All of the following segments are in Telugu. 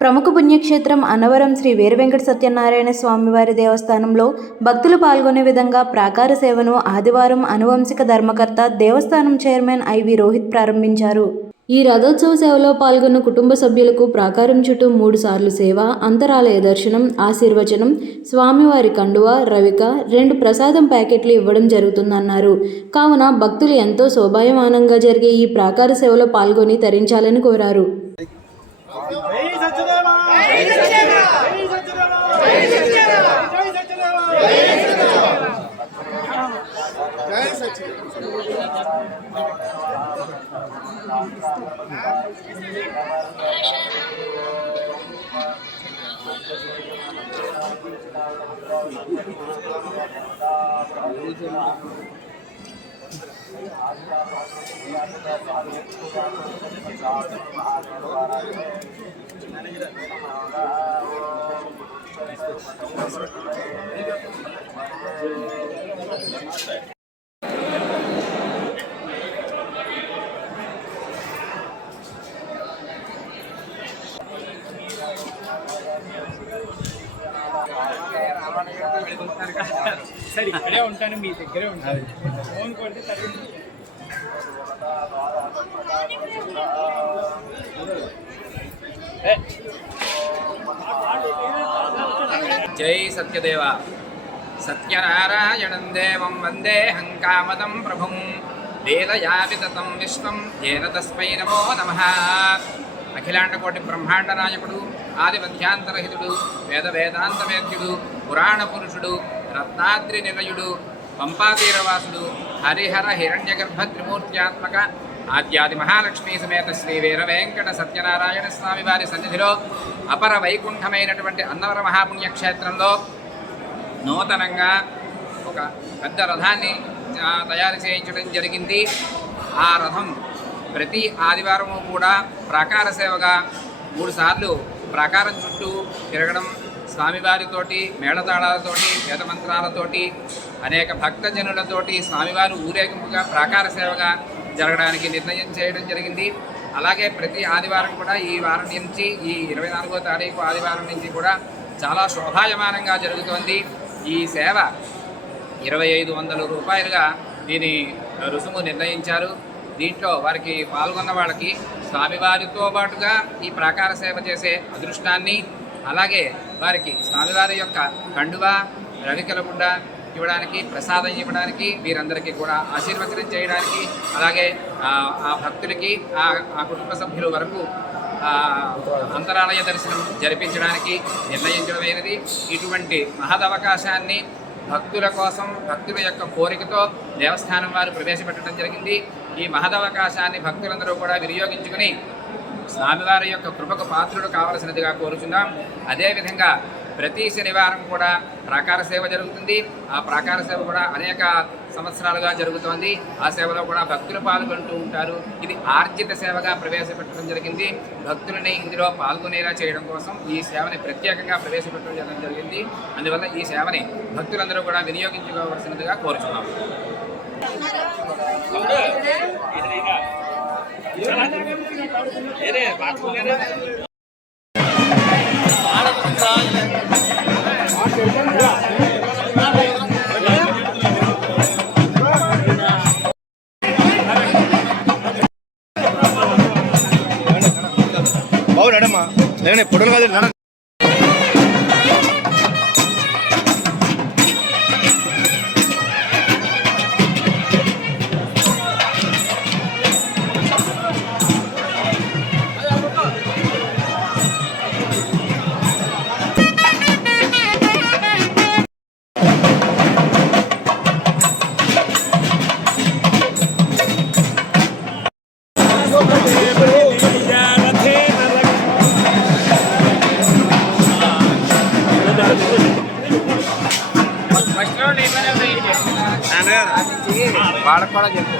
ప్రముఖ పుణ్యక్షేత్రం అన్నవరం శ్రీ వీరవెంకట సత్యనారాయణ స్వామివారి దేవస్థానంలో భక్తులు పాల్గొనే విధంగా ప్రాకార సేవను ఆదివారం అనువంశిక ధర్మకర్త దేవస్థానం చైర్మన్ ఐవి రోహిత్ ప్రారంభించారు. ఈ రథోత్సవ సేవలో పాల్గొన్న కుటుంబ సభ్యులకు ప్రాకారం చుట్టూ 3 సార్లు సేవ, అంతరాలయ దర్శనం, ఆశీర్వచనం, స్వామివారి కండువా, రవిక, 2 ప్రసాదం ప్యాకెట్లు ఇవ్వడం జరుగుతుందన్నారు. కావున భక్తులు ఎంతో శోభాయమానంగా జరిగే ఈ ప్రాకార సేవలో పాల్గొని తరించాలని కోరారు. సరే ఇక్కడే ఉంటాను, మీ దగ్గరే ఉంటాను. ఫోన్ కొడితే తగ్గింది. జై సత్యదేవ. సత్యనారాయణం దేవం వందేహం కామదం ప్రభుం లీలయావితతం విశ్వం ఏన తస్మై నమో నమః. అఖిలాండకోటి బ్రహ్మాండ నాయకుడు, ఆది మధ్యాంతరహితుడు, వేద వేదాంతవేద్యుడు, పురాణ పురుషుడు, రత్నాద్రి నిలయుడు, పంపాతీరవాసుడు, హరిహర హిరణ్యగర్భ త్రిమూర్త్యాత్మక ఆద్యాది మహాలక్ష్మీ సమేత శ్రీ వీర వెంకట సత్యనారాయణ స్వామి వారి సన్నిధిలో అపర వైకుంఠమైనటువంటి అన్నవర మహాపుణ్యక్షేత్రంలో నూతనంగా ఒక పెద్ద రథాన్ని తయారు చేయించడం జరిగింది. ఆ రథం ప్రతి ఆదివారము కూడా ప్రాకార సేవగా 3 సార్లు ప్రాకారం చుట్టూ తిరగడం, స్వామివారితోటి మేళతాళాలతోటి వేదమంత్రాలతోటి అనేక భక్తజనులతోటి స్వామివారు ఊరేగింపుగా ప్రాకార సేవగా జరగడానికి నిర్ణయం చేయడం జరిగింది. అలాగే ప్రతి ఆదివారం కూడా ఈ వారం నుంచి ఈ 24వ తారీఖు ఆదివారం నుంచి కూడా చాలా శోభాయమానంగా జరుగుతోంది. ఈ సేవ 2500 రూపాయలుగా దీని రుసుము నిర్ణయించారు. దీంట్లో వారికి పాల్గొన్న వాళ్ళకి స్వామివారితో పాటుగా ఈ ప్రాకార సేవ చేసే అదృష్టాన్ని, అలాగే వారికి స్వామివారి యొక్క కండువా, రవికల గుడ్డ ఇవ్వడానికి, ప్రసాదం ఇవ్వడానికి, వీరందరికీ కూడా ఆశీర్వచనం చేయడానికి, అలాగే ఆ భక్తులకి ఆ కుటుంబ సభ్యుల వరకు అంతరాలయ దర్శనం జరిపించడానికి నిర్ణయించడమైనది. ఇటువంటి మహదవకాశాన్ని భక్తుల కోసం, భక్తుల యొక్క కోరికతో దేవస్థానం వారు ప్రవేశపెట్టడం జరిగింది. ఈ మహదవకాశాన్ని భక్తులందరూ కూడా వినియోగించుకుని స్వామివారి యొక్క కృపకు పాత్రుడు కావలసినదిగా కోరుచున్నాం. అదేవిధంగా ప్రతి శనివారం కూడా ప్రాకార సేవ జరుగుతుంది. ఆ ప్రాకార సేవ కూడా అనేక సంవత్సరాలుగా జరుగుతోంది. ఆ సేవలో కూడా భక్తులు పాల్గొంటూ ఉంటారు. ఇది ఆర్జిత సేవగా ప్రవేశపెట్టడం జరిగింది. భక్తులని ఇందులో పాల్గొనేలా చేయడం కోసం ఈ సేవని ప్రత్యేకంగా ప్రవేశపెట్టడం జరిగింది. అందువల్ల ఈ సేవని భక్తులందరూ కూడా వినియోగించుకోవాల్సినదిగా కోరుచున్నాం. బాబు నడమ్మా, నేను పొడలు కాదు నడ. వాళ్ళకు కూడా చెప్పు.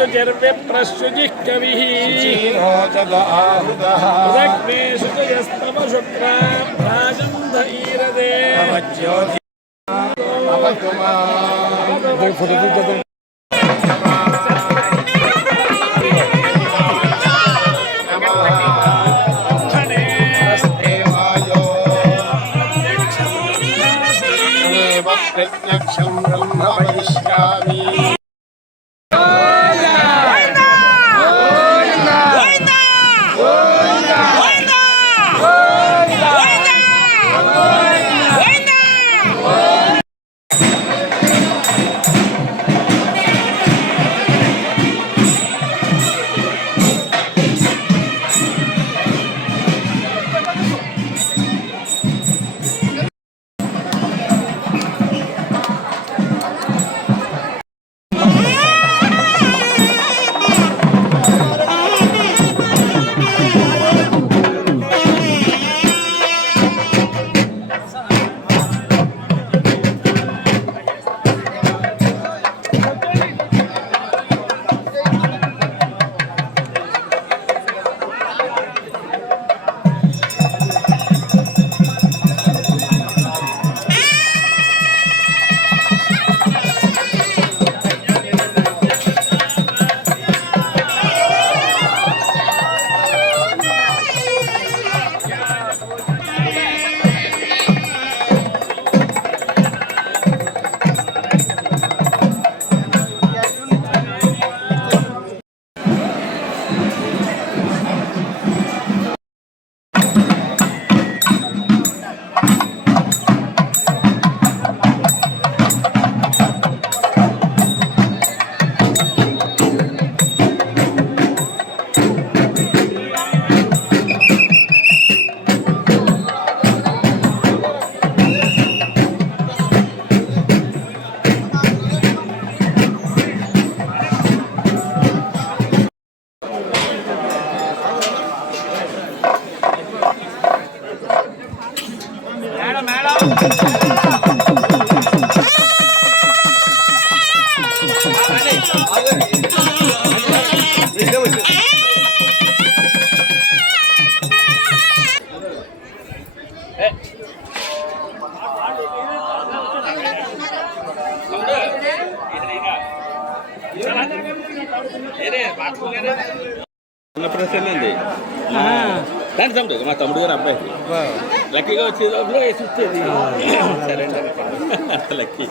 शुचिर्व्रततमशुचिर्विप्रशुचिः कविः शुचयस्तव शुक्रा राजन्ध ईरदे प्रत्यक्षं ब्रह्म वदिष्यामि। ప్రశ్నండి దాని తమ్ముడు మా తమ్ముడు గారు అబ్బాయి లక్కీగా వచ్చే లోపల వేసి ఇచ్చేది సరే అండి లక్కీ